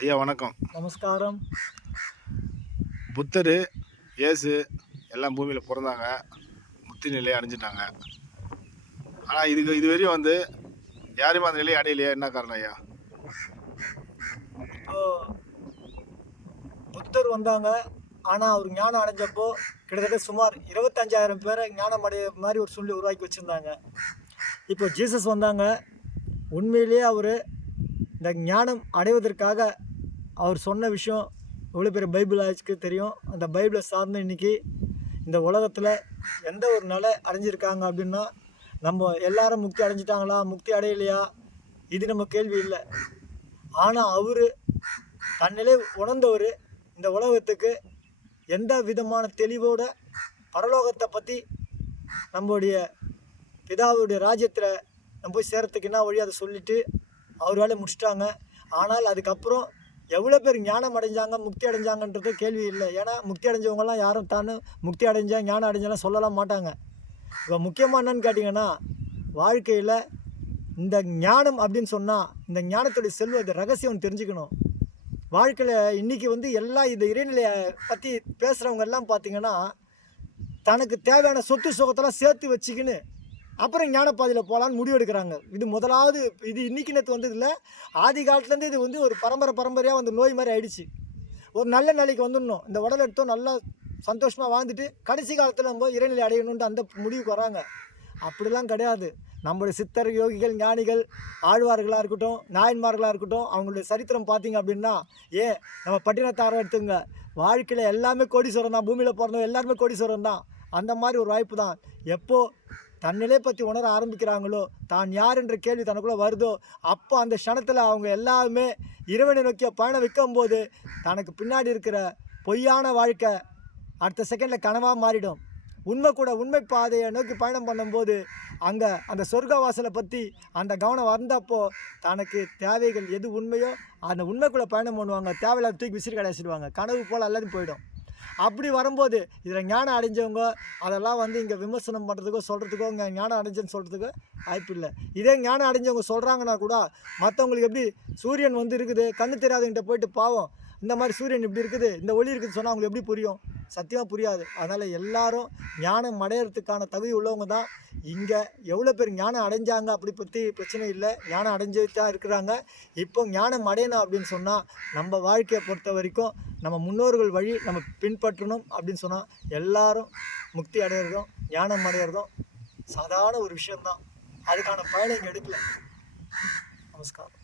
ஐயா வணக்கம். நமஸ்காரம். புத்தர், இயேசு எல்லாம் பூமியில் பிறந்தாங்க, முக்தி நிலையை அடைஞ்சிட்டாங்க. ஆனால் இதுவரையும் யாருமே அந்த நிலையை அடையலையா? என்ன காரணம் ஐயா? இப்போ புத்தர் வந்தாங்க, ஆனால் அவர் ஞானம் அடைஞ்சப்போ கிட்டத்தட்ட சுமார் 25,000 பேரை ஞானம் அடைய மாதிரி ஒரு சூழ்நிலை உருவாக்கி வச்சுருந்தாங்க. இப்போ ஜீசஸ் வந்தாங்க. உண்மையிலேயே அவர் இந்த ஞானம் அடைவதற்காக அவர் சொன்ன விஷயம் எவ்வளோ பேர் பைபிள் ஆச்சுக்கு தெரியும். அந்த பைபிளை சார்ந்து இன்றைக்கி இந்த உலகத்தில் எந்த ஒரு நிலை அடைஞ்சிருக்காங்க அப்படின்னா, நம்ம எல்லாரும் முக்தி அடைஞ்சிட்டாங்களா, முக்தி அடையலையா, இது நம்ம கேள்வி இல்லை. ஆனால் அவர் தன்னிலை உணர்ந்தவர் இந்த உலகத்துக்கு எந்த விதமான தெளிவோட பரலோகத்தை பற்றி நம்மளுடைய பிதாவுடைய ராஜ்யத்தில் நம்ம போய் சேரத்துக்கு என்ன வழி அதை சொல்லிவிட்டு அவர் வேலையை முடிச்சிட்டாங்க. ஆனால் அதுக்கப்புறம் எவ்வளோ பேர் ஞானம் அடைஞ்சாங்க, முக்தி அடைஞ்சாங்கன்றது கேள்வி இல்லை. ஏன்னா முக்தி அடைஞ்சவங்கலாம் யாரும் தானே முக்தி அடைஞ்சேன் ஞானம் அடைஞ்சலாம் சொல்லலாம் மாட்டாங்க. இப்போ முக்கியமாக என்னன்னு கேட்டிங்கன்னா, வாழ்க்கையில் இந்த ஞானம் அப்படின்னு சொன்னால் இந்த ஞானத்துடைய செல்வ இந்த ரகசியம் தெரிஞ்சுக்கணும். வாழ்க்கையில் இன்றைக்கி எல்லாம் இந்த இறைநிலையை பற்றி பேசுகிறவங்க எல்லாம் பார்த்திங்கன்னா, தனக்கு தேவையான சொத்து சுகத்தெல்லாம் சேர்த்து வச்சுக்கின்னு அப்புறம் ஞானப்பாதையில் போகலான்னு முடிவு எடுக்கிறாங்க. இது முதலாவது இது இன்றைக்கி நேற்று வந்ததில்லை. ஆதி காலத்துலேருந்து இது ஒரு பரம்பரையாக நோய் மாதிரி ஆயிடுச்சு. ஒரு நல்ல நிலைக்கு வந்துடணும், இந்த உடல் எடுத்தோம் நல்லா சந்தோஷமாக வாழ்ந்துட்டு கடைசி காலத்தில் நம்ம இறைநிலை அடையணுன்ட்டு அந்த முடிவுக்கு வராங்க. அப்படிலாம் கிடையாது. நம்மளுடைய சித்தர், யோகிகள், ஞானிகள், ஆழ்வார்களாக இருக்கட்டும், நாயன்மார்களாக இருக்கட்டும், அவங்களுடைய சரித்திரம் பார்த்திங்க அப்படின்னா, நம்ம பட்டினத்தாரம் எடுத்துங்க, வாழ்க்கையில் எல்லாமே கோடீஸ்வரம் தான். பூமியில் பிறந்தவங்க எல்லாருமே கோடீஸ்வரம் தான். அந்த மாதிரி ஒரு வாய்ப்பு தான். எப்போது தன்னிலை பற்றி உணர ஆரம்பிக்கிறாங்களோ, தான் யார் என்ற கேள்வி தனக்குள்ளே வருதோ, அப்போ அந்த க்ஷணத்தில் அவங்க எல்லாருமே இறைவனை நோக்கிய பயணம் வைக்கும்போது தனக்கு பின்னாடி இருக்கிற பொய்யான வாழ்க்கை அடுத்த செகண்டில் கனவாக மாறிடும். உண்மை பாதையை நோக்கி பயணம் பண்ணும்போது அங்கே அந்த சொர்க்க வாசலை பற்றி அந்த கவனம் வந்தப்போ தனக்கு தேவைகள் எது உண்மையோ அந்த உண்மைக்குள்ளே பயணம் பண்ணுவாங்க. தேவையில்லாத தூக்கி விசிறி கடைசிடுவாங்க. கனவு போல் எல்லாத்தையும் போயிடும். அப்படி வரும்போது இதில் ஞானம் அடைஞ்சவங்க அதெல்லாம் இங்கே விமர்சனம் பண்ணுறதுக்கோ சொல்கிறதுக்கோ இங்கே ஞானம் அடைஞ்சேன்னு சொல்கிறதுக்கோ வாய்ப்பு இல்லை. இதே ஞானம் அடைஞ்சவங்க சொல்கிறாங்கன்னா கூட மற்றவங்களுக்கு எப்படி சூரியன் இருக்குது, கண்ணு தெரியாதவங்கிட்ட போயிட்டு பாவம் இந்த மாதிரி சூரியன் இப்படி இருக்குது, இந்த ஒளி இருக்குதுன்னு சொன்னால் அவங்களுக்கு எப்படி புரியும்? சத்தியமாக புரியாது. அதனால் எல்லாரும் ஞானம் அடையிறதுக்கான தகுதி உள்ளவங்க தான். இங்கே எவ்வளோ பேர் ஞானம் அடைஞ்சாங்க அப்படி பற்றி பிரச்சனை இல்லை. ஞானம் அடைஞ்சு தான் இருக்கிறாங்க. இப்போ ஞானம் அடையணும் அப்படின்னு சொன்னால் நம்ம வாழ்க்கையை பொறுத்த வரைக்கும் நம்ம முன்னோர்கள் வழி நம்ம பின்பற்றணும் அப்படின்னு சொன்னால் எல்லாரும் முக்தி அடையிறதும் ஞானம் அடையிறதும் சாதாரண ஒரு விஷயந்தான். அதுக்கான பயணம் இங்கே எடுக்கல. நமஸ்காரம்.